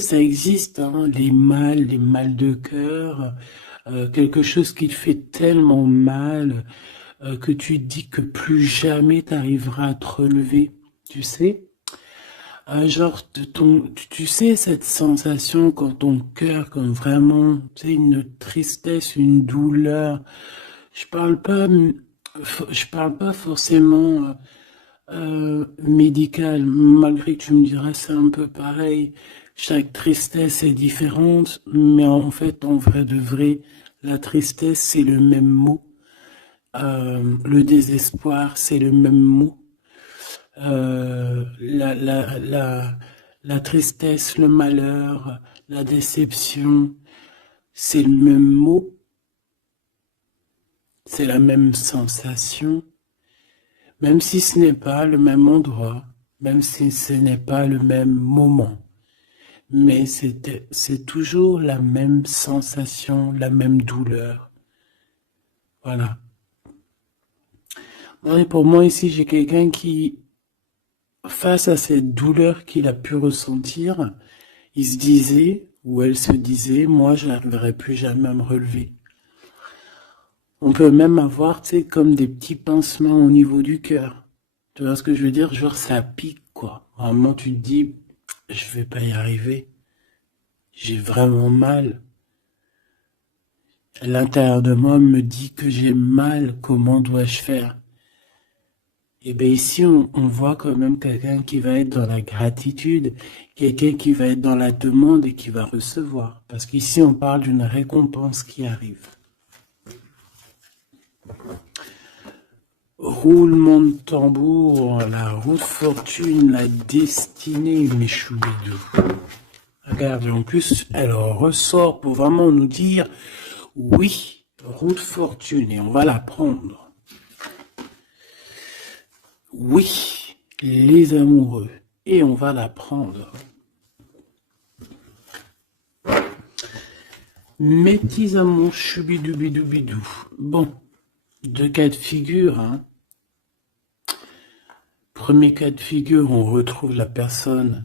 Ça existe, hein, les mal de cœur, quelque chose qui te fait tellement mal que tu te dis que plus jamais tu arriveras à te relever, tu sais? Genre, tu sais, cette sensation quand ton cœur, quand vraiment, tu sais, une tristesse, une douleur. Je parle pas, je parle pas forcément médical, malgré que tu me diras c'est un peu pareil. Chaque tristesse est différente, mais en fait, en vrai de vrai, la tristesse, c'est le même mot. Le désespoir, c'est le même mot. Euh, la, la, la, la tristesse, le malheur, la déception, c'est le même mot, c'est la même sensation, même si ce n'est pas le même endroit, même si ce n'est pas le même moment. Mais c'est toujours la même sensation, la même douleur. Voilà. Ouais, pour moi ici, j'ai quelqu'un qui, face à cette douleur qu'il a pu ressentir, il se disait, ou elle se disait, moi, je n'arriverai plus jamais à me relever. On peut même avoir, tu sais, comme des petits pincements au niveau du cœur. Tu vois ce que je veux dire? Genre, ça pique, quoi. Vraiment, tu te dis, je vais pas y arriver. J'ai vraiment mal. L'intérieur de moi me dit que j'ai mal. Comment dois-je faire? Et bien ici, on voit quand même quelqu'un qui va être dans la gratitude, quelqu'un qui va être dans la demande et qui va recevoir. Parce qu'ici, on parle d'une récompense qui arrive. Roulement de tambour, la roue de fortune, la destinée, mes choubidous. Regarde, en plus, elle ressort pour vraiment nous dire, oui, roue de fortune, et on va la prendre. Oui, les amoureux, et on va la prendre. Mes petits amours, choubidoubidou. Bon, deux cas de figure, hein. Premier cas de figure, on retrouve la personne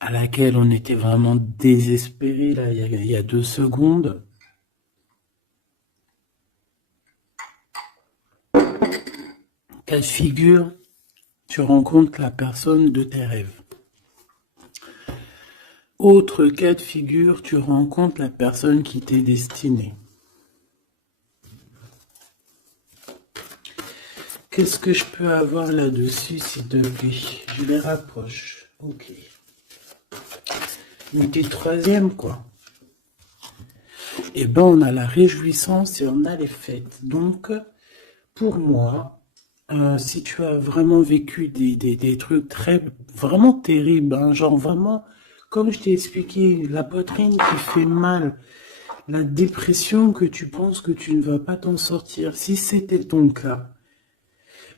à laquelle on était vraiment désespéré, là, il y a 2 secondes. Cas de figure, tu rencontres la personne de tes rêves. Autre cas de figure, tu rencontres la personne qui t'est destinée. Qu'est-ce que je peux avoir là-dessus, s'il te plaît? Je les rapproche. Ok. Une petite troisième, quoi. Eh ben, on a la réjouissance et on a les fêtes. Donc, pour moi, si tu as vraiment vécu des trucs vraiment terribles, hein, genre vraiment, comme je t'ai expliqué, la poitrine qui fait mal, la dépression que tu penses que tu ne vas pas t'en sortir, si c'était ton cas,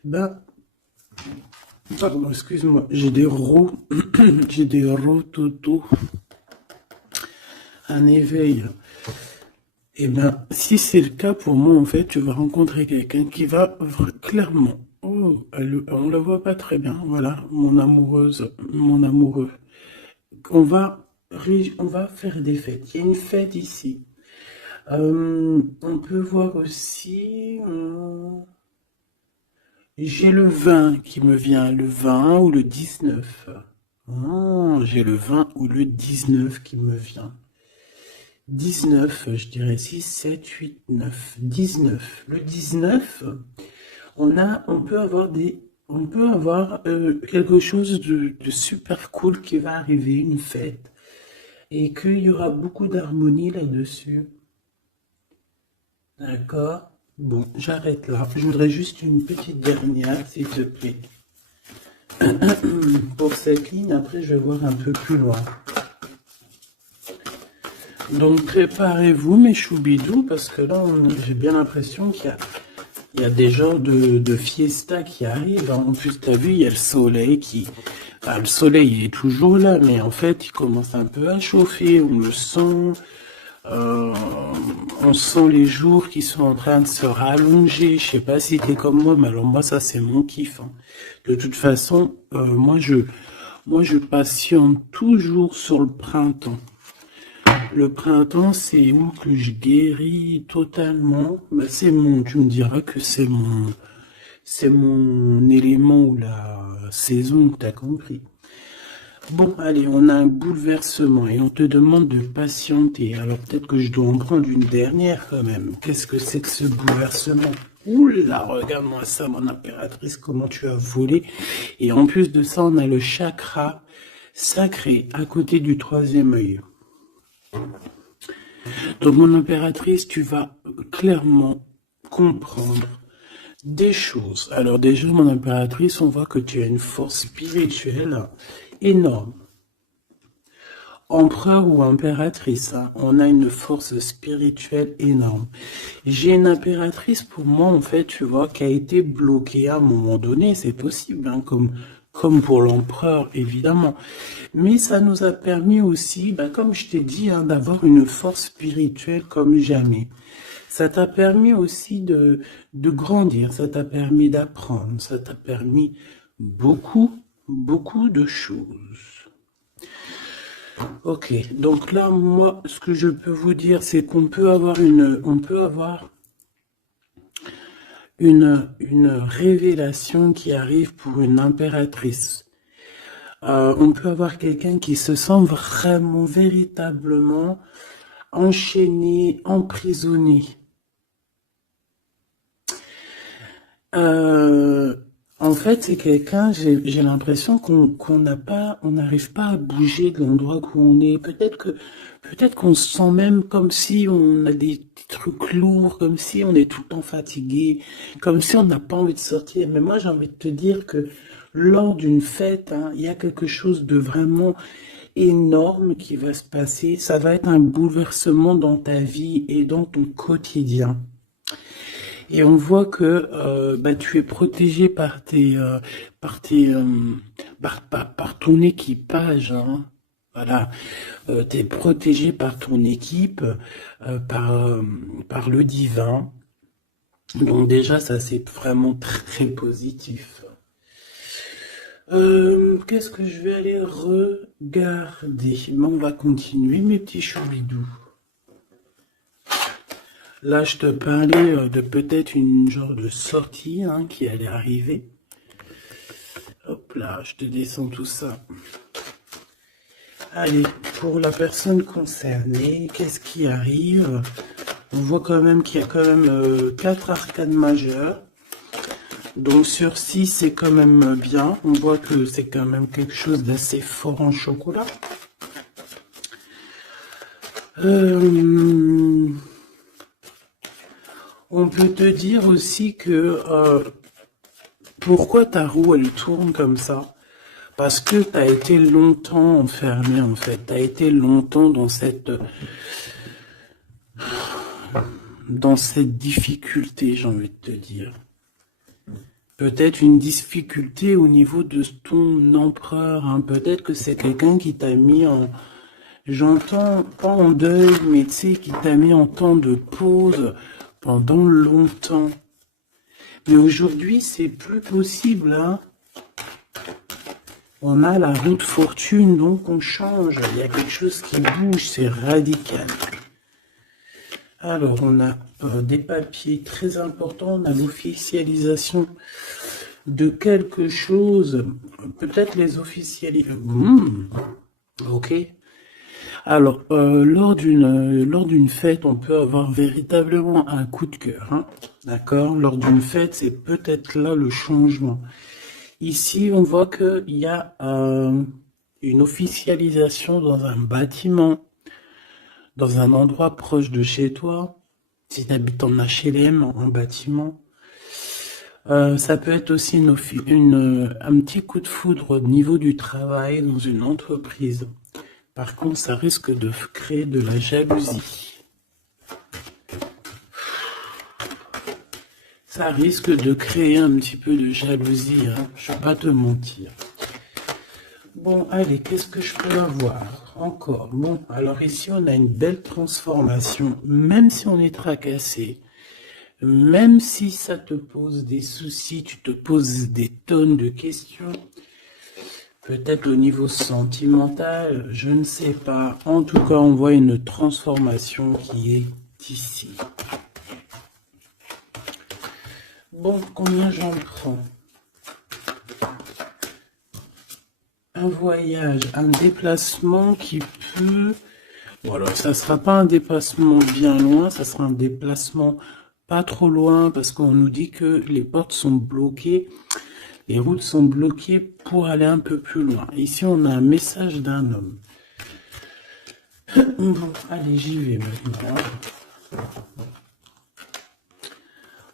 ben, pardon, excuse-moi, j'ai des j'ai des rototos, un éveil. Eh bien, si c'est le cas pour moi, en fait, tu vas rencontrer quelqu'un qui va clairement. Oh, on la voit pas très bien. Voilà, mon amoureuse, mon amoureux. On va faire des fêtes. Il y a une fête ici. On peut voir aussi. J'ai le 20 qui me vient, le 20 ou le 19. Oh, j'ai le 20 ou le 19 qui me vient. 19, je dirais 6, 7, 8, 9, 19. Le 19, on peut avoir quelque chose de super cool qui va arriver, une fête, et qu'il y aura beaucoup d'harmonie là-dessus. D'accord? Bon, j'arrête là. Je voudrais juste une petite dernière, s'il te plaît. Pour cette ligne, après, je vais voir un peu plus loin. Donc préparez-vous mes choubidous parce que là j'ai bien l'impression qu'il y a des genres de fiesta qui arrivent. En plus t'as vu il y a le soleil qui... Enfin, le soleil est toujours là mais en fait il commence un peu à chauffer, on le sent. On sent les jours qui sont en train de se rallonger. Je sais pas si t'es comme moi mais alors moi ça c'est mon kiff, hein. De toute façon Moi, je patiente toujours sur le printemps. Le printemps, c'est où que je guéris totalement. Bah, tu me diras que c'est mon élément ou la saison, t'as compris. Bon, allez, on a un bouleversement et on te demande de patienter. Alors peut-être que je dois en prendre une dernière quand même. Qu'est-ce que c'est que ce bouleversement? Oula, regarde-moi ça, mon impératrice, comment tu as volé. Et en plus de ça, on a le chakra sacré à côté du troisième œil. Donc mon impératrice, tu vas clairement comprendre des choses. Alors déjà, mon impératrice, on voit que tu as une force spirituelle énorme. Empereur ou impératrice, hein, on a une force spirituelle énorme. J'ai une impératrice pour moi, en fait, tu vois, qui a été bloquée à un moment donné, c'est possible, hein, comme pour l'empereur, évidemment. Mais ça nous a permis aussi, bah, comme je t'ai dit, hein, d'avoir une force spirituelle comme jamais. Ça t'a permis aussi de grandir, ça t'a permis d'apprendre, ça t'a permis beaucoup, beaucoup de choses. Ok, donc là, moi, ce que je peux vous dire, c'est qu'on peut avoir une révélation qui arrive pour une impératrice. On peut avoir quelqu'un qui se sent vraiment, véritablement enchaîné, emprisonné. En fait, c'est quelqu'un, j'ai l'impression qu'on n'arrive pas à bouger de l'endroit où on est. Peut-être qu'on se sent même comme si on a des trucs lourds, comme si on est tout le temps fatigué, comme si on n'a pas envie de sortir. Mais moi, j'ai envie de te dire que lors d'une fête, hein, il y a quelque chose de vraiment énorme qui va se passer. Ça va être un bouleversement dans ta vie et dans ton quotidien. Et on voit que bah, tu es protégé par ton équipage, hein. Voilà, tu es protégé par ton équipe, par le divin. Donc déjà, ça c'est vraiment très positif. Qu'est-ce que je vais aller regarder? Mais on va continuer, mes petits choubidous. Là, je te parlais de peut-être une genre de sortie hein, qui allait arriver. Hop là, je te descends tout ça. Allez, pour la personne concernée, qu'est-ce qui arrive? On voit quand même qu'il y a quand même 4 arcanes majeures. Donc sur 6, c'est quand même bien. On voit que c'est quand même quelque chose d'assez fort en chocolat. On peut te dire aussi que pourquoi ta roue elle tourne comme ça? Parce que tu as été longtemps enfermé en fait. Tu as été longtemps dans cette difficulté, j'ai envie de te dire. Peut-être une difficulté au niveau de ton empereur. Hein. Peut-être que c'est quelqu'un qui t'a mis en... J'entends pas en deuil, mais tu sais, qui t'a mis en temps de pause pendant longtemps. Mais aujourd'hui, c'est plus possible, hein. On a la roue de fortune, donc on change. Il y a quelque chose qui bouge, c'est radical. Alors, on a des papiers très importants. On a l'officialisation de quelque chose. Peut-être les officialisations. Ok. Alors, lors d'une fête, on peut avoir véritablement un coup de cœur. Hein, d'accord? Lors d'une fête, c'est peut-être là le changement. Ici, on voit qu'il y a une officialisation dans un bâtiment, dans un endroit proche de chez toi. Si tu habites en HLM, en bâtiment. Ça peut être aussi un petit coup de foudre au niveau du travail dans une entreprise. Par contre, ça risque de créer de la jalousie. Ça risque de créer un petit peu de jalousie, hein, je ne vais pas te mentir. Bon, allez, qu'est-ce que je peux avoir encore? Bon, alors ici, on a une belle transformation, même si on est tracassé, même si ça te pose des soucis, tu te poses des tonnes de questions. Peut-être au niveau sentimental, je ne sais pas. En tout cas, on voit une transformation qui est ici. Bon, combien j'en prends? Un voyage, un déplacement qui peut... Voilà, ça ne sera pas un déplacement bien loin, ça sera un déplacement pas trop loin parce qu'on nous dit que les portes sont bloquées, les routes sont bloquées pour aller un peu plus loin. Ici, on a un message d'un homme. Bon, allez, j'y vais maintenant.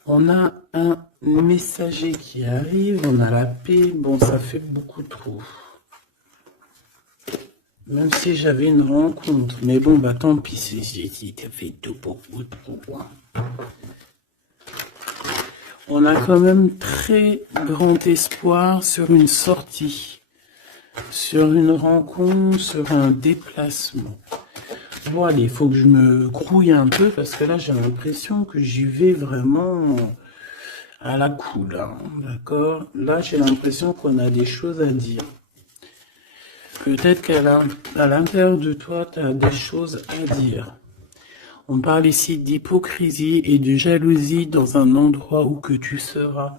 On a un messager qui arrive, on a la paix. Bon, ça fait beaucoup trop. Même si j'avais une rencontre. Mais bon, bah tant pis, si t'as fait tout beaucoup trop. On a quand même très grand espoir sur une sortie, sur une rencontre, sur un déplacement. Bon, allez, il faut que je me grouille un peu parce que là, j'ai l'impression que j'y vais vraiment à la cool, hein, d'accord? Là, j'ai l'impression qu'on a des choses à dire. Peut-être qu'à l'intérieur de toi, tu as des choses à dire. On parle ici d'hypocrisie et de jalousie dans un endroit où que tu seras.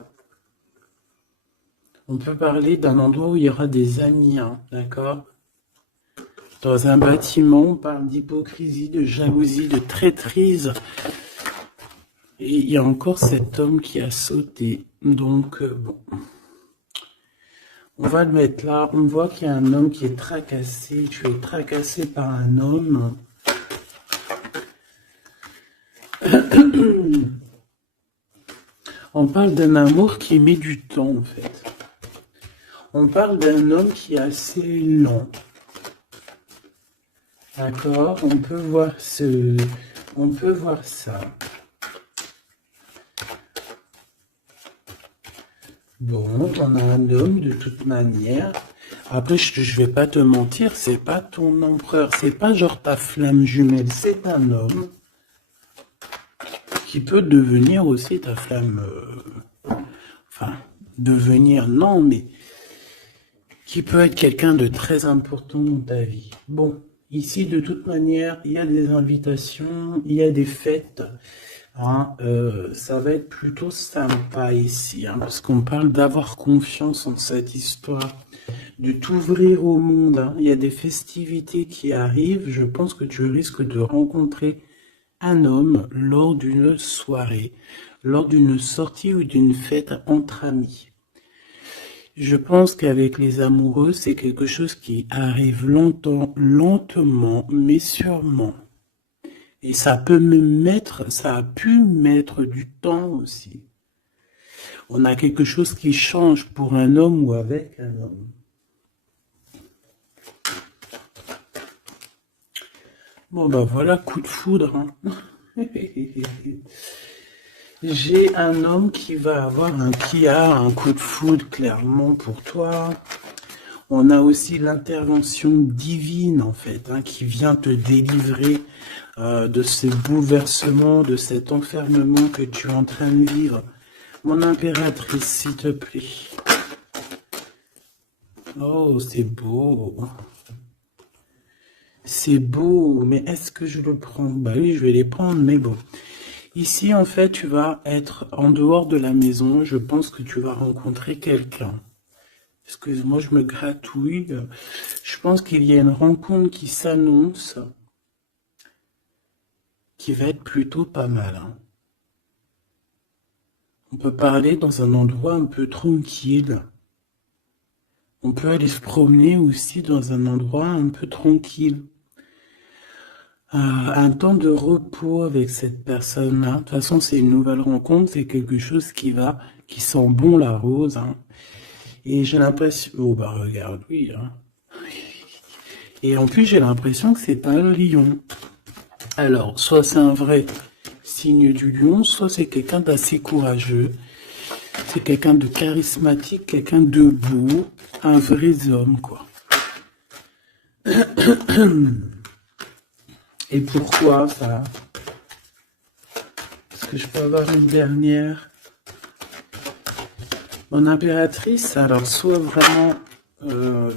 On peut parler d'un endroit où il y aura des amis, hein, d'accord? Dans un bâtiment, on parle d'hypocrisie, de jalousie, de traîtrise. Et il y a encore cet homme qui a sauté. Donc, bon. On va le mettre là. On voit qu'il y a un homme qui est tracassé. Tu es tracassé par un homme. On parle d'un amour qui met du temps, en fait. On parle d'un homme qui est assez lent. D'accord? On peut voir ça. Bon, on a un homme de toute manière. Après, je vais pas te mentir, c'est pas ton empereur, c'est pas genre ta flamme jumelle, c'est un homme qui peut devenir aussi ta flamme. Enfin, devenir, non, mais qui peut être quelqu'un de très important dans ta vie. Bon, ici, de toute manière, il y a des invitations, il y a des fêtes. Hein, ça va être plutôt sympa ici, hein, parce qu'on parle d'avoir confiance en cette histoire, de t'ouvrir au monde. Hein. Il y a des festivités qui arrivent. Je pense que tu risques de rencontrer un homme lors d'une soirée, lors d'une sortie ou d'une fête entre amis. Je pense qu'avec les amoureux, c'est quelque chose qui arrive lentement, mais sûrement. Et ça a pu mettre du temps aussi. On a quelque chose qui change pour un homme ou avec un homme. Bon, ben voilà, coup de foudre. Hein. J'ai un homme qui a un coup de foudre clairement pour toi. On a aussi l'intervention divine, en fait, hein, qui vient te délivrer de ces bouleversements, de cet enfermement que tu es en train de vivre. Mon impératrice, s'il te plaît. Oh, c'est beau. C'est beau, mais est-ce que je le prends? Bah oui, je vais les prendre, mais bon. Ici, en fait, tu vas être en dehors de la maison. Je pense que tu vas rencontrer quelqu'un. Excuse-moi, je me gratouille. Je pense qu'il y a une rencontre qui s'annonce, qui va être plutôt pas mal. Hein. On peut parler dans un endroit un peu tranquille. On peut aller se promener aussi dans un endroit un peu tranquille. Un temps de repos avec cette personne-là. De toute façon, c'est une nouvelle rencontre, c'est quelque chose qui sent bon la rose. Hein. Et j'ai l'impression... Oh bah regarde, oui. Hein. Et en plus, j'ai l'impression que c'est un lion. Alors, soit c'est un vrai signe du lion, soit c'est quelqu'un d'assez courageux. C'est quelqu'un de charismatique, quelqu'un de beau, un vrai homme, quoi. Et pourquoi ça? Est-ce que je peux avoir une dernière? Mon impératrice, alors soit vraiment euh,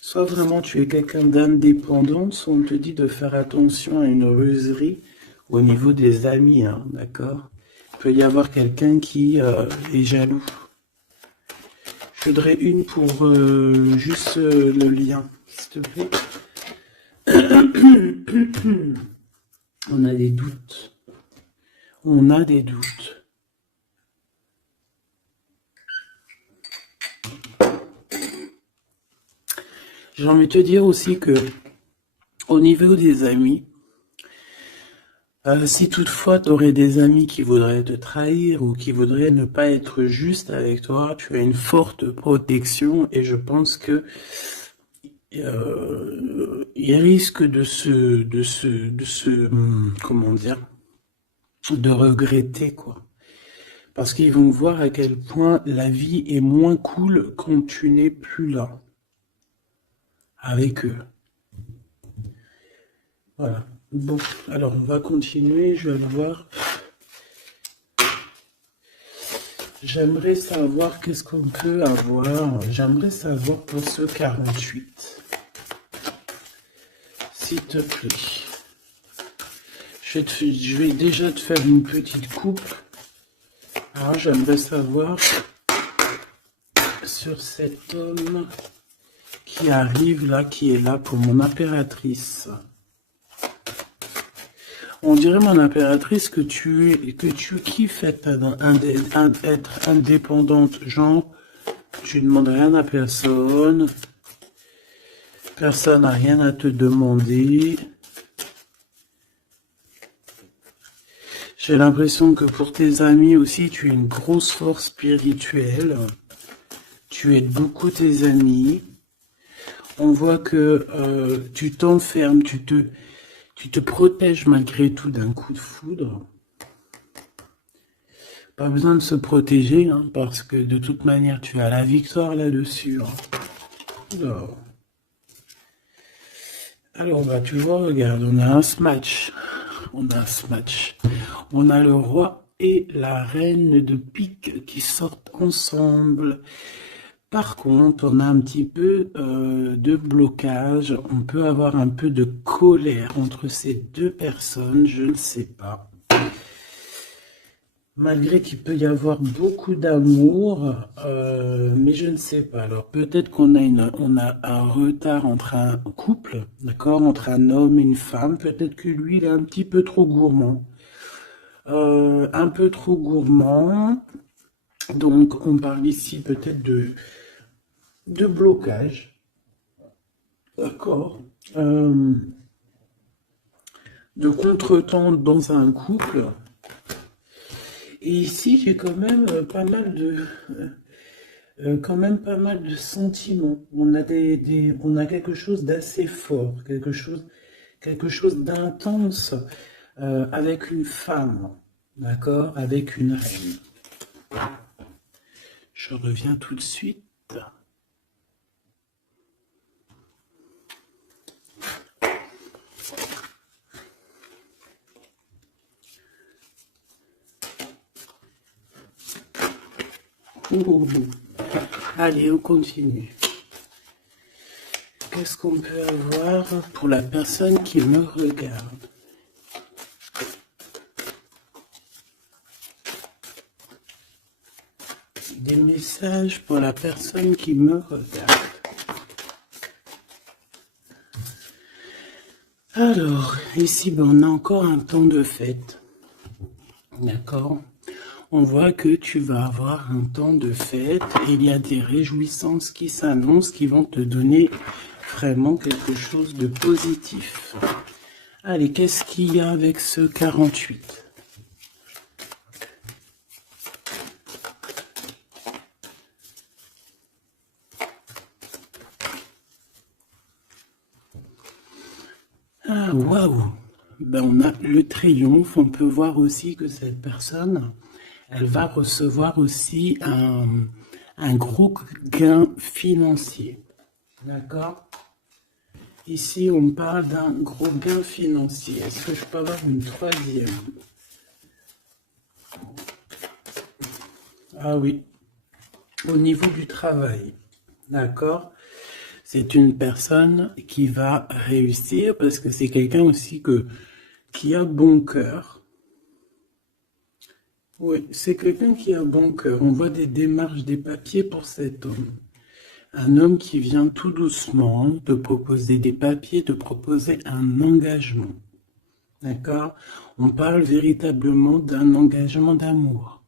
soit vraiment tu es quelqu'un d'indépendant, soit on te dit de faire attention à une ruserie au niveau des amis, hein, d'accord? Il peut y avoir quelqu'un qui est jaloux. Je voudrais une pour juste le lien, s'il te plaît. On a des doutes. On a des doutes. J'ai envie de te dire aussi que au niveau des amis, si toutefois tu aurais des amis qui voudraient te trahir ou qui voudraient ne pas être juste avec toi, tu as une forte protection et je pense que il risque comment dire, de regretter quoi. Parce qu'ils vont voir à quel point la vie est moins cool quand tu n'es plus là avec eux. Voilà. Bon, alors on va continuer, je vais aller voir. J'aimerais savoir qu'est-ce qu'on peut avoir. J'aimerais savoir pour ce 48. S'il te plaît. Je vais déjà te faire une petite coupe. Alors j'aimerais savoir sur cet homme qui arrive là, qui est là pour mon impératrice. On dirait, mon impératrice, que tu kiffes être indépendante. Genre, tu ne demandes rien à personne. Personne n'a rien à te demander. J'ai l'impression que pour tes amis aussi, tu es une grosse force spirituelle. Tu aides beaucoup tes amis. On voit que tu t'enfermes, tu te protèges malgré tout d'un coup de foudre. Pas besoin de se protéger, hein, parce que de toute manière, tu as la victoire là-dessus. Hein. Alors, bah, tu vois, regarde, on a un smash. On a un smash. On a le roi et la reine de pique qui sortent ensemble. Par contre, on a un petit peu de blocage. On peut avoir un peu de colère entre ces deux personnes, je ne sais pas. Malgré qu'il peut y avoir beaucoup d'amour, mais je ne sais pas. Alors peut-être qu'on a un retard entre un couple, d'accord, entre un homme et une femme. Peut-être que lui, il est un petit peu trop gourmand. Un peu trop gourmand. Donc on parle ici peut-être de blocage. D'accord. De contretemps dans un couple. Et ici, j'ai quand même pas mal de sentiments. On a on a quelque chose d'assez fort, quelque chose d'intense avec une femme, d'accord, avec une reine. Je reviens tout de suite. Allez, on continue. Qu'est-ce qu'on peut avoir pour la personne qui me regarde? Des messages pour la personne qui me regarde. Alors, ici, ben, on a encore un temps de fête. D'accord? On voit que tu vas avoir un temps de fête et il y a des réjouissances qui s'annoncent qui vont te donner vraiment quelque chose de positif. Allez, qu'est-ce qu'il y a avec ce 48? Ah, waouh! Ben, on a le triomphe. On peut voir aussi que cette personne, elle va recevoir aussi un gros gain financier. D'accord? Ici, on parle d'un gros gain financier. Est-ce que je peux avoir une troisième? Ah oui, au niveau du travail. D'accord? C'est une personne qui va réussir parce que c'est quelqu'un aussi qui a bon cœur. Oui, c'est quelqu'un qui a bon cœur. On voit des démarches, des papiers pour cet homme. Un homme qui vient tout doucement te proposer des papiers, te proposer un engagement. D'accord? On parle véritablement d'un engagement d'amour.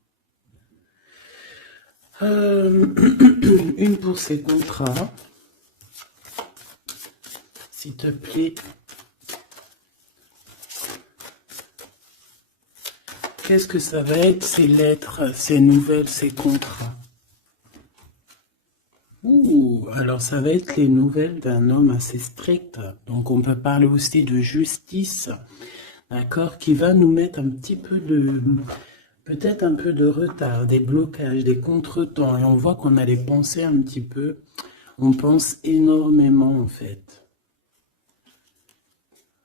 Une pour ces contrats. S'il te plaît. Qu'est-ce que ça va être, ces lettres, ces nouvelles, ces contrats? Ouh, alors ça va être les nouvelles d'un homme assez strict. Donc on peut parler aussi de justice, d'accord, qui va nous mettre un petit peu de, peut-être un peu de retard, des blocages, des contretemps. Et on voit qu'on a les pensées un petit peu, on pense énormément en fait.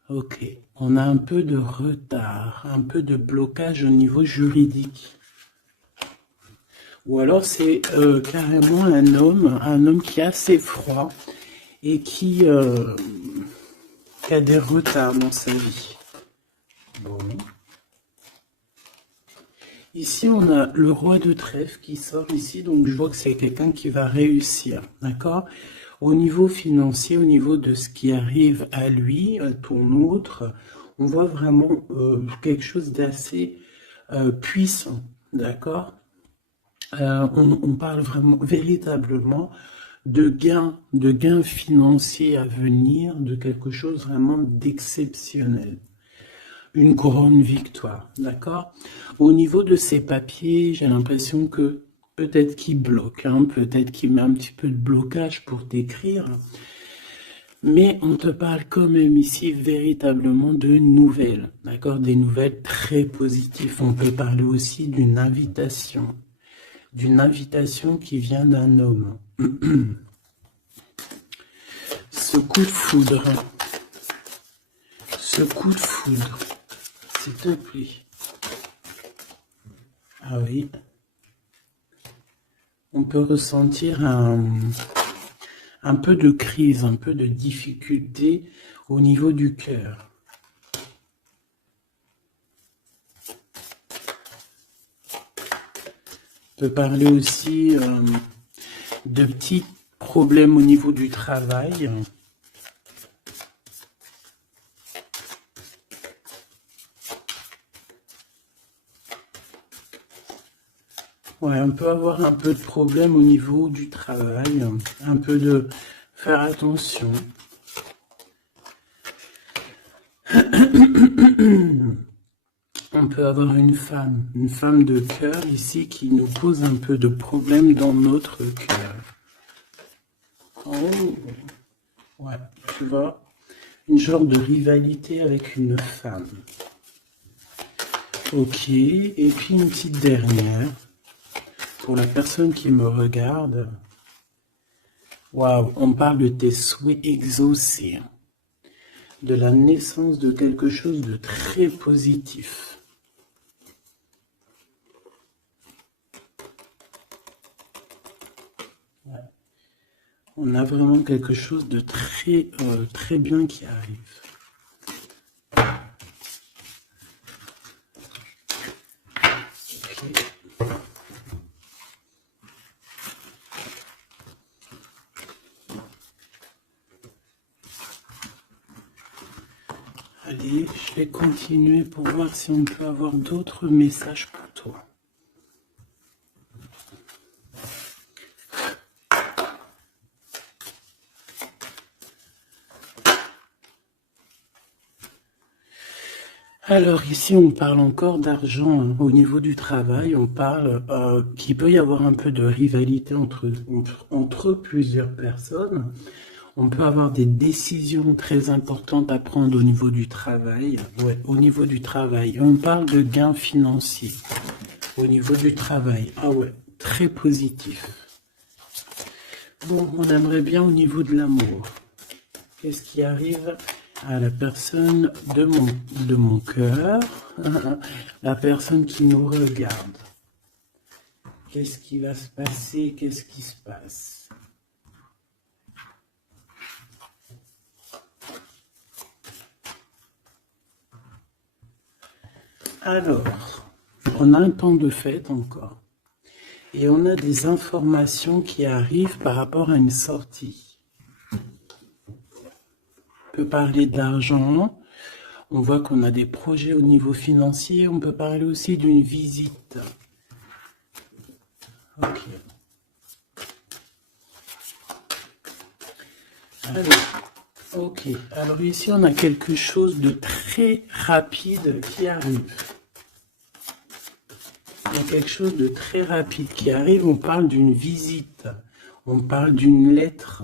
Ok, on a un peu de retard, un peu de blocage au niveau juridique. Ou alors c'est carrément un homme qui est assez froid et qui a des retards dans sa vie. Bon. Ici, on a le roi de trèfle qui sort ici, donc je vois que c'est quelqu'un qui va réussir, d'accord? Au niveau financier, au niveau de ce qui arrive à lui, à ton autre, on voit vraiment quelque chose d'assez puissant, d'accord? On parle vraiment, véritablement de gains financiers à venir, de quelque chose vraiment d'exceptionnel. Une grande victoire, d'accord? Au niveau de ces papiers, j'ai l'impression que peut-être qu'il bloque, hein, peut-être qu'il met un petit peu de blocage pour t'écrire, mais on te parle quand même ici véritablement de nouvelles, d'accord? Des nouvelles très positives. On peut parler aussi d'une invitation qui vient d'un homme. Ce coup de foudre, s'il te plaît. Ah oui. On peut ressentir un peu de crise, un peu de difficulté au niveau du cœur. On peut parler aussi de petits problèmes au niveau du travail. Ouais, on peut avoir un peu de problème au niveau du travail, un peu de faire attention. On peut avoir une femme de cœur ici qui nous pose un peu de problème dans notre cœur. Oh, ouais, tu vois, une genre de rivalité avec une femme. Ok, et puis une petite dernière. Pour la personne qui me regarde, waouh, on parle de tes souhaits exaucés, de la naissance de quelque chose de très positif. Ouais. On a vraiment quelque chose de très bien qui arrive. Okay. Allez, je vais continuer pour voir si on peut avoir d'autres messages pour toi. Alors ici, on parle encore d'argent, hein. Au niveau du travail, on parle qu'il peut y avoir un peu de rivalité entre plusieurs personnes. On peut avoir des décisions très importantes à prendre au niveau du travail. Ouais, au niveau du travail. On parle de gains financiers. Au niveau du travail. Ah ouais, très positif. Bon, on aimerait bien au niveau de l'amour. Qu'est-ce qui arrive à la personne de mon cœur, la personne qui nous regarde? Qu'est-ce qui va se passer? Qu'est-ce qui se passe? Alors, on a un temps de fête encore. Et on a des informations qui arrivent par rapport à une sortie. On peut parler d'argent. On voit qu'on a des projets au niveau financier. On peut parler aussi d'une visite. Ok. Alors ici, on a quelque chose de très rapide qui arrive. Il y a quelque chose de très rapide qui arrive. On parle d'une visite. On parle d'une lettre.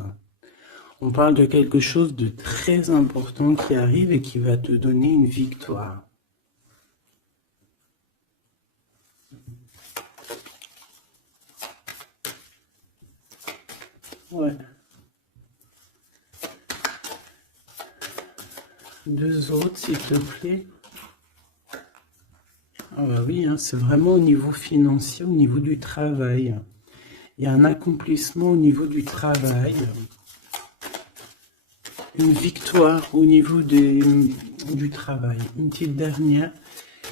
On parle de quelque chose de très important qui arrive et qui va te donner une victoire. Ouais. Deux autres, s'il te plaît. Ah bah oui, hein, c'est vraiment au niveau financier, au niveau du travail. Il y a un accomplissement au niveau du travail. Une victoire au niveau du travail. Une petite dernière.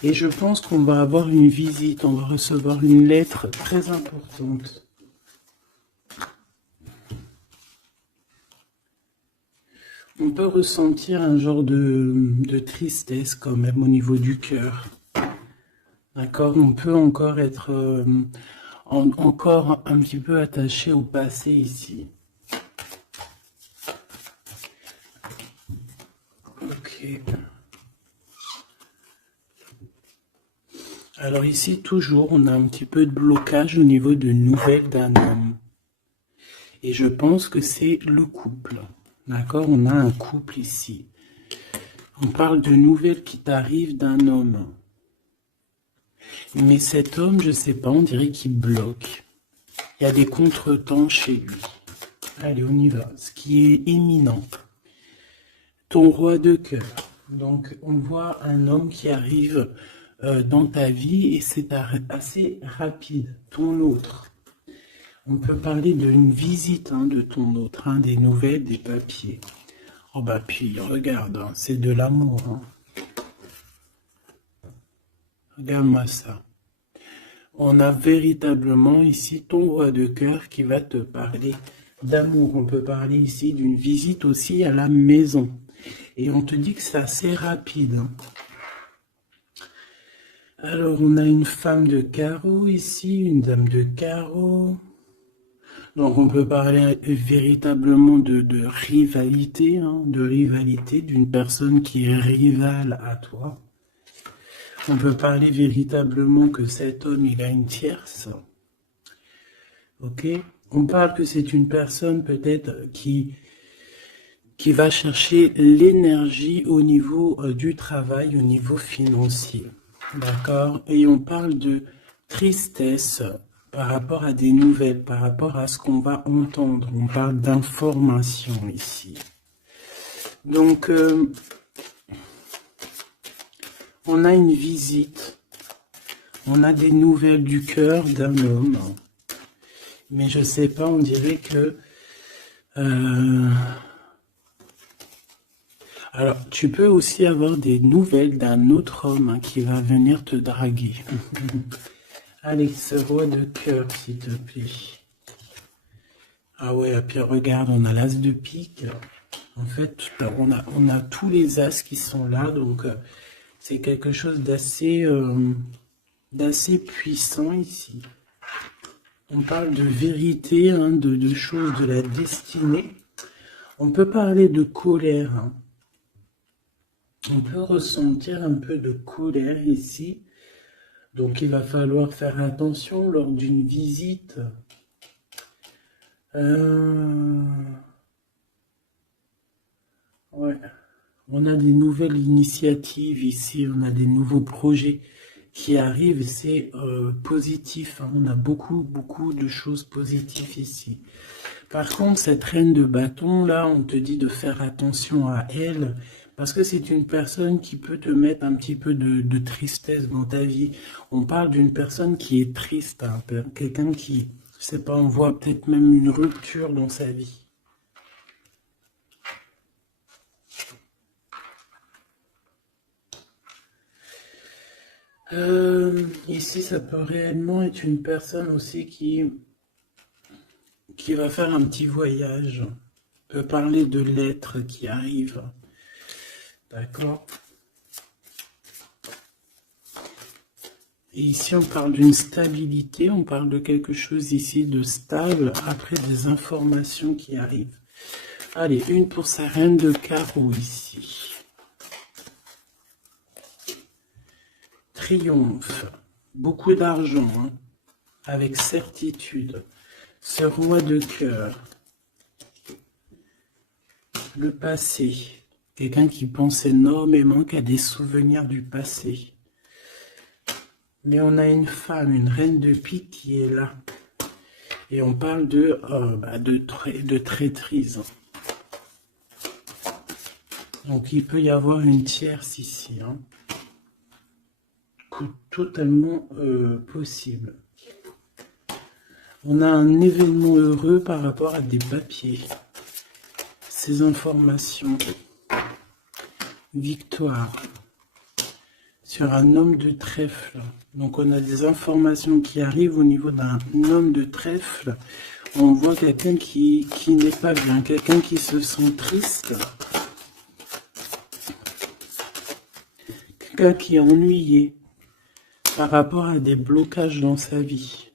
Et je pense qu'on va avoir une visite. On va recevoir une lettre très importante. On peut ressentir un genre de tristesse quand même au niveau du cœur. D'accord? On peut encore être encore un petit peu attaché au passé ici. Ok. Alors ici, toujours, on a un petit peu de blocage au niveau de nouvelles d'un homme. Et je pense que c'est le couple. D'accord? On a un couple ici. On parle de nouvelles qui t'arrivent d'un homme. Mais cet homme, je sais pas, on dirait qu'il bloque. Il y a des contretemps chez lui. Allez, on y va. Ce qui est imminent. Ton roi de cœur. Donc, on voit un homme qui arrive dans ta vie et c'est assez rapide. Ton autre. On peut parler d'une visite de ton autre, des nouvelles, des papiers. Oh bah puis, regarde, c'est de l'amour. Regarde-moi ça. On a véritablement ici ton roi de cœur qui va te parler d'amour. On peut parler ici d'une visite aussi à la maison. Et on te dit que c'est assez rapide. Alors, on a une femme de carreau ici, une dame de carreau. Donc, on peut parler véritablement de rivalité, d'une personne qui est rivale à toi. On peut parler véritablement que cet homme, il a une tierce. Ok? On parle que c'est une personne peut-être qui va chercher l'énergie au niveau du travail, au niveau financier. D'accord? Et on parle de tristesse par rapport à des nouvelles, par rapport à ce qu'on va entendre. On parle d'information ici. Donc, on a une visite. On a des nouvelles du cœur d'un homme. Mais je sais pas, on dirait que... Alors, tu peux aussi avoir des nouvelles d'un autre homme qui va venir te draguer. Allez, ce roi de cœur, s'il te plaît. Ah ouais, et puis regarde, on a l'as de pique. En fait, on a tous les as qui sont là, donc c'est quelque chose d'assez puissant ici. On parle de vérité, de choses de la destinée. On peut parler de colère. On peut ressentir un peu de colère ici. Donc il va falloir faire attention lors d'une visite. Ouais. On a des nouvelles initiatives ici, on a des nouveaux projets qui arrivent, c'est positif. On a beaucoup de choses positives ici. Par contre, cette reine de bâton, là, on te dit de faire attention à elle, parce que c'est une personne qui peut te mettre un petit peu de tristesse dans ta vie. On parle d'une personne qui est triste, quelqu'un qui, je sais pas, on voit peut-être même une rupture dans sa vie. Ici, ça peut réellement être une personne aussi qui va faire un petit voyage. On peut parler de lettres qui arrivent. D'accord? Et ici, on parle d'une stabilité, on parle de quelque chose ici de stable, après des informations qui arrivent. Allez, une pour sa reine de carreau ici. Triomphe, beaucoup d'argent, hein, avec certitude. Ce roi de cœur, le passé, quelqu'un qui pense énormément, qui a des souvenirs du passé. Mais on a une femme, une reine de pique qui est là. Et on parle de traîtrise. Donc il peut y avoir une tierce ici. Hein. Totalement possible. On a un événement heureux par rapport à des papiers. Ces informations. Victoire. Sur un homme de trèfle. Donc on a des informations qui arrivent au niveau d'un homme de trèfle. On voit quelqu'un qui n'est pas bien, quelqu'un qui se sent triste. Quelqu'un qui est ennuyé par rapport à des blocages dans sa vie.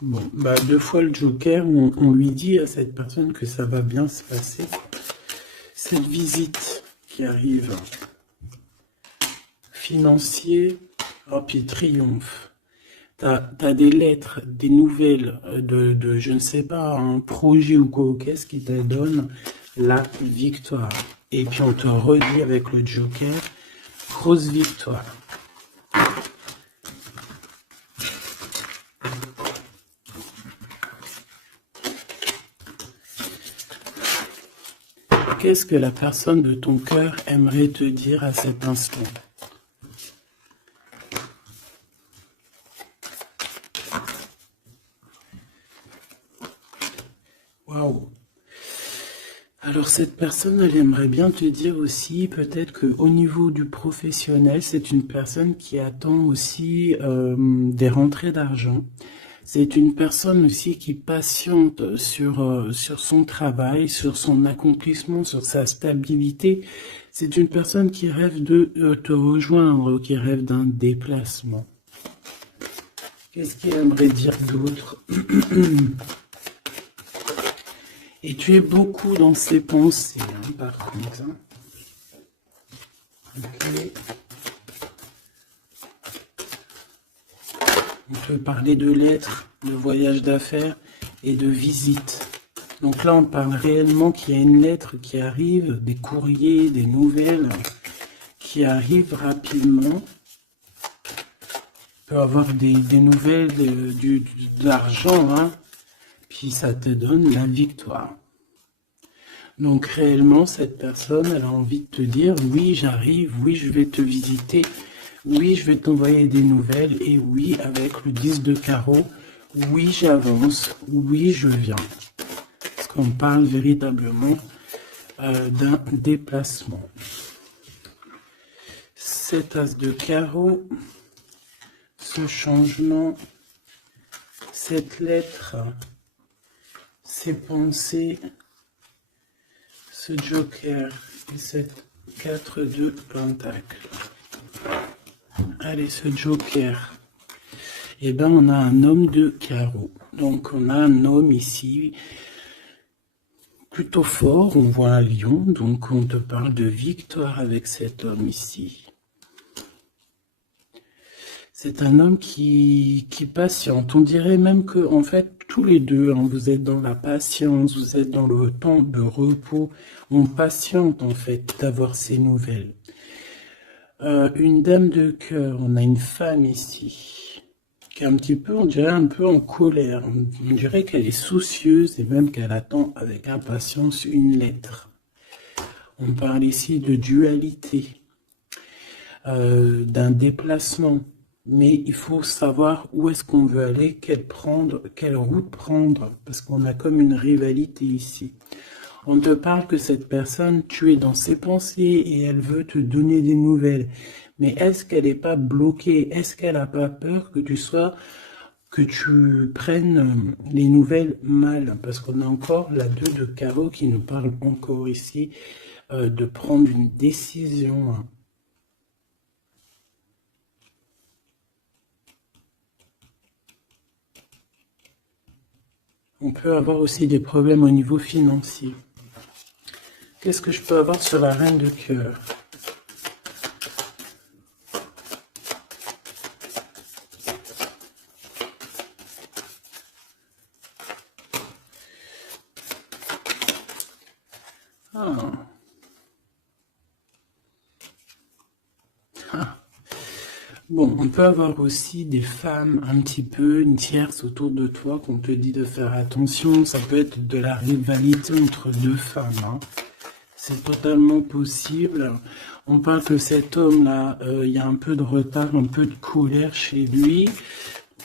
Bon, bah 2 fois le Joker, on lui dit à cette personne que ça va bien se passer. Cette visite qui arrive. Financier, oh puis triomphe. T'as des lettres, des nouvelles de je ne sais pas, un projet ou quoi, qu'est-ce qui te donne la victoire. Et puis on te redit avec le Joker, grosse victoire. Qu'est-ce que la personne de ton cœur aimerait te dire à cet instant? Waouh! Alors cette personne, elle aimerait bien te dire aussi, peut-être qu'au niveau du professionnel, c'est une personne qui attend aussi des rentrées d'argent. C'est une personne aussi qui patiente sur son travail, sur son accomplissement, sur sa stabilité. C'est une personne qui rêve de te rejoindre, qui rêve d'un déplacement. Qu'est-ce qu'il aimerait dire d'autre? Et tu es beaucoup dans ses pensées, hein, par contre. Hein. Okay. On peut parler de lettres, de voyage d'affaires et de visites. Donc là, on parle réellement qu'il y a une lettre qui arrive, des courriers, des nouvelles qui arrivent rapidement. Tu peux avoir des nouvelles, de l'argent, hein. Puis ça te donne la victoire. Donc réellement, cette personne, elle a envie de te dire, oui, j'arrive, oui, je vais te visiter, oui, je vais t'envoyer des nouvelles, et oui, avec le 10 de carreau, oui, j'avance, oui, je viens. Parce qu'on parle véritablement d'un déplacement. 7 as de carreau, ce changement, cette lettre, ces pensées, ce Joker et cette 4 de Pentacle. Allez, ce Joker. Eh bien, on a un homme de carreau. Donc, on a un homme ici plutôt fort. On voit un lion. Donc, on te parle de victoire avec cet homme ici. C'est un homme qui patiente. On dirait même que, en fait, tous les deux, hein, vous êtes dans la patience, vous êtes dans le temps de repos. On patiente, en fait, d'avoir ces nouvelles. Une dame de cœur, on a une femme ici, qui est un petit peu, on dirait un peu en colère. On dirait qu'elle est soucieuse et même qu'elle attend avec impatience une lettre. On parle ici de dualité, d'un déplacement. Mais il faut savoir où est-ce qu'on veut aller, quelle route prendre, parce qu'on a comme une rivalité ici. On te parle que cette personne, tu es dans ses pensées et elle veut te donner des nouvelles. Mais est-ce qu'elle n'est pas bloquée? Est-ce qu'elle n'a pas peur que tu prennes les nouvelles mal? Parce qu'on a encore la 2 de carreau qui nous parle encore ici de prendre une décision. On peut avoir aussi des problèmes au niveau financier. Qu'est-ce que je peux avoir sur la reine de cœur? Ah. Ah. Bon, on peut avoir aussi des femmes un petit peu, une tierce autour de toi qu'on te dit de faire attention. Ça peut être de la rivalité entre deux femmes, hein. C'est totalement possible. On parle que cet homme-là, il y a un peu de retard, un peu de colère chez lui.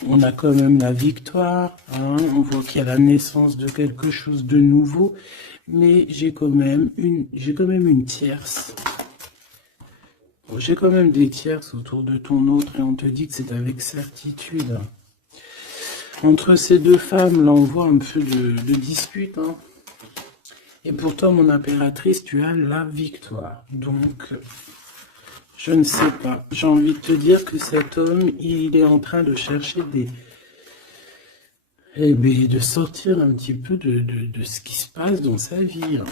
On a quand même la victoire, hein. On voit qu'il y a la naissance de quelque chose de nouveau. Mais j'ai quand même une tierce. J'ai quand même des tierces autour de ton autre et on te dit que c'est avec certitude. Entre ces deux femmes, là, on voit un peu de dispute, hein. Et pourtant, mon impératrice, tu as la victoire. Donc, je ne sais pas. J'ai envie de te dire que cet homme, il est en train de chercher de sortir un petit peu de ce qui se passe dans sa vie, hein.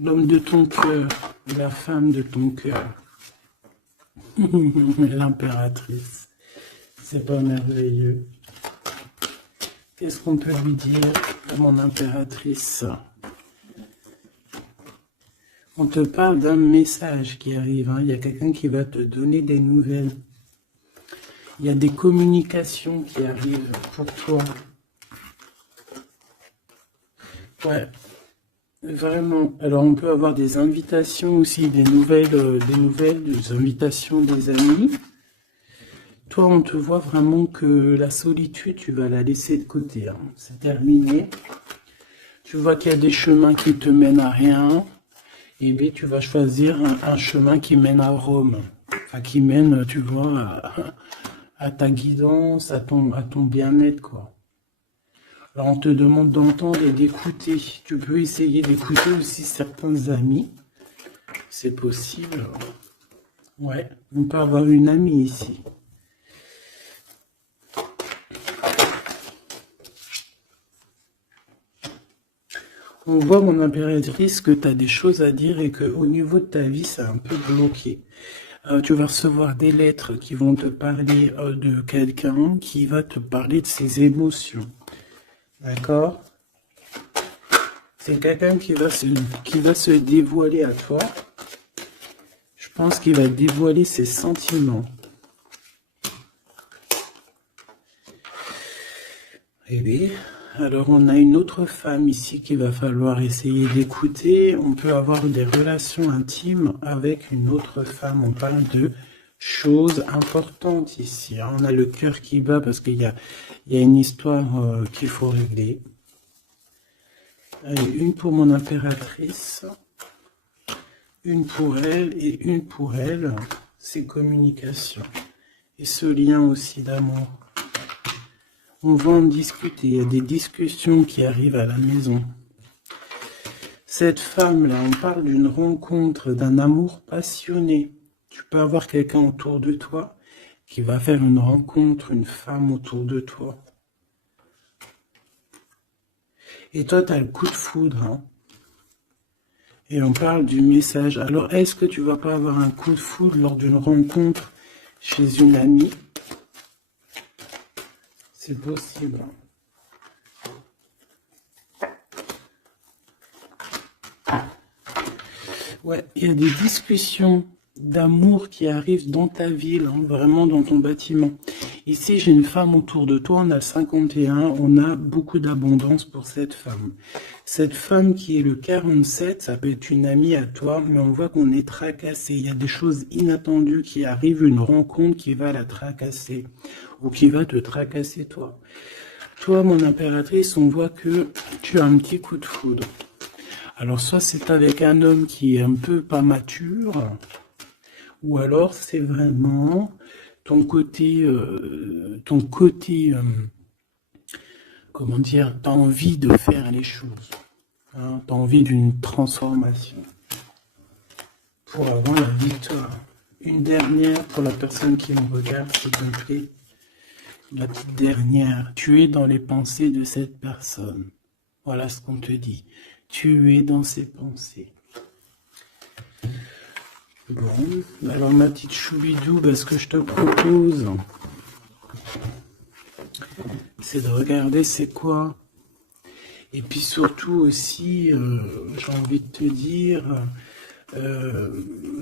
L'homme de ton cœur, la femme de ton cœur. L'impératrice. C'est pas merveilleux. Qu'est-ce qu'on peut lui dire à mon impératrice? On te parle d'un message qui arrive, hein. Il y a quelqu'un qui va te donner des nouvelles. Il y a des communications qui arrivent pour toi. Ouais. Vraiment. Alors, on peut avoir des invitations aussi, des invitations des amis. Toi, on te voit vraiment que la solitude, tu vas la laisser de côté, hein. C'est terminé. Tu vois qu'il y a des chemins qui te mènent à rien. Et bien, tu vas choisir un chemin qui mène à Rome. Enfin, qui mène, tu vois, à ta guidance, à ton bien-être, quoi. Alors, on te demande d'entendre et d'écouter. Tu peux essayer d'écouter aussi certains amis. C'est possible. Ouais, on peut avoir une amie ici. On voit, mon impératrice, que tu as des choses à dire et qu'au niveau de ta vie, c'est un peu bloqué. Tu vas recevoir des lettres qui vont te parler de quelqu'un qui va te parler de ses émotions. D'accord? C'est quelqu'un qui va se dévoiler à toi. Je pense qu'il va dévoiler ses sentiments. Eh bien, alors on a une autre femme ici qu'il va falloir essayer d'écouter. On peut avoir des relations intimes avec une autre femme. On parle de choses importantes ici. On a le cœur qui bat parce qu'il y a une histoire qu'il faut régler. Allez, une pour mon impératrice, une pour elle et une pour elle. C'est communication. Et ce lien aussi d'amour. On va en discuter, il y a des discussions qui arrivent à la maison. Cette femme-là, on parle d'une rencontre, d'un amour passionné. Tu peux avoir quelqu'un autour de toi qui va faire une rencontre, une femme autour de toi. Et toi, tu as le coup de foudre, hein. Et on parle du message. Alors, est-ce que tu vas pas avoir un coup de foudre lors d'une rencontre chez une amie? C'est possible. Ouais, il y a des discussions d'amour qui arrivent dans ta ville, hein, vraiment dans ton bâtiment. Ici, j'ai une femme autour de toi, on a le 51, on a beaucoup d'abondance pour cette femme. Cette femme qui est le 47, ça peut être une amie à toi, mais on voit qu'on est tracassé. Il y a des choses inattendues qui arrivent, une rencontre qui va la tracasser, ou qui va te tracasser toi. Toi, mon impératrice, on voit que tu as un petit coup de foudre. Alors, soit c'est avec un homme qui est un peu pas mature, ou alors c'est vraiment ton côté, comment dire, t'as envie de faire les choses. Hein, t'as envie d'une transformation pour avoir la victoire. Une dernière pour la personne qui me regarde, s'il te plaît. La petite dernière. Tu es dans les pensées de cette personne. Voilà ce qu'on te dit. Tu es dans ses pensées. Bon, alors ma petite choubidou, ce que je te propose, c'est de regarder c'est quoi. Et puis surtout aussi, j'ai envie de te dire,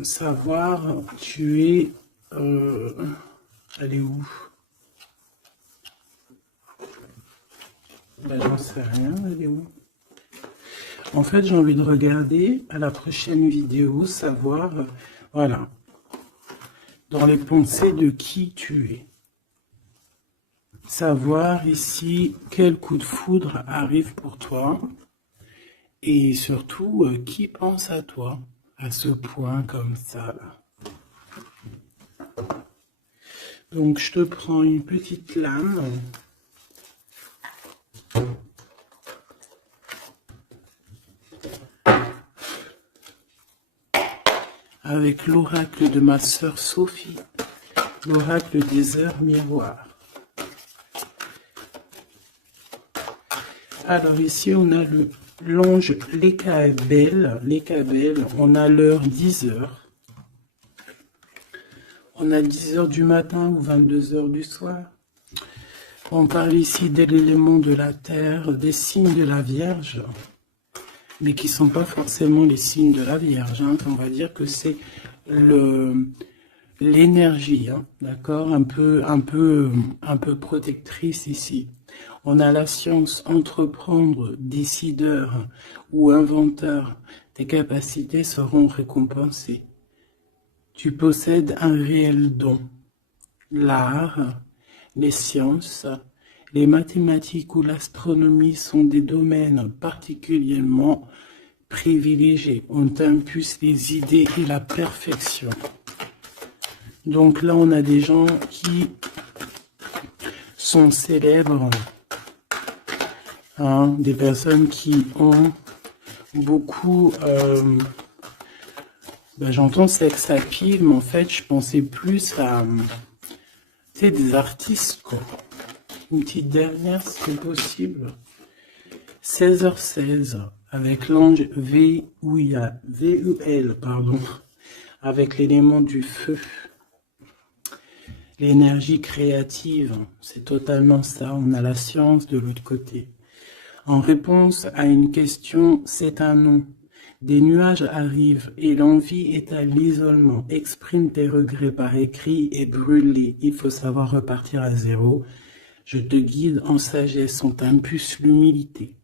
savoir, tu es... elle est où? J'en sais rien, elle est où? En fait, j'ai envie de regarder à la prochaine vidéo, savoir, voilà, dans les pensées de qui tu es. Savoir ici quel coup de foudre arrive pour toi et surtout qui pense à toi à ce point comme ça là. Donc je te prends une petite lame. Avec l'oracle de ma sœur Sophie, l'oracle des heures miroirs. Alors ici on a l'ange Lécaël, on a l'heure 10 heures. On a 10 heures du matin ou 22 heures du soir. On parle ici de l'élément de la terre, des signes de la Vierge, mais qui ne sont pas forcément les signes de la Vierge. Hein. On va dire que c'est l'énergie, hein, d'accord, un peu protectrice ici. On a la science, entreprendre, décideur ou inventeur. Tes capacités seront récompensées. Tu possèdes un réel don. L'art, les sciences, les mathématiques ou l'astronomie sont des domaines particulièrement privilégiés. On t'impulse les idées et la perfection. Donc là, on a des gens qui sont célèbres, hein, des personnes qui ont beaucoup... j'entends sex appeal, mais en fait, je pensais plus à... c'est des artistes, quoi. Une petite dernière, si c'est possible. 16h16, avec l'ange VUL, pardon, avec l'élément du feu. L'énergie créative, c'est totalement ça. On a la science de l'autre côté. En réponse à une question, c'est un non. Des nuages arrivent et l'envie est à l'isolement. Exprime tes regrets par écrit et brûle-les. Il faut savoir repartir à zéro. Je te guide en sagesse, on t'impulse l'humilité.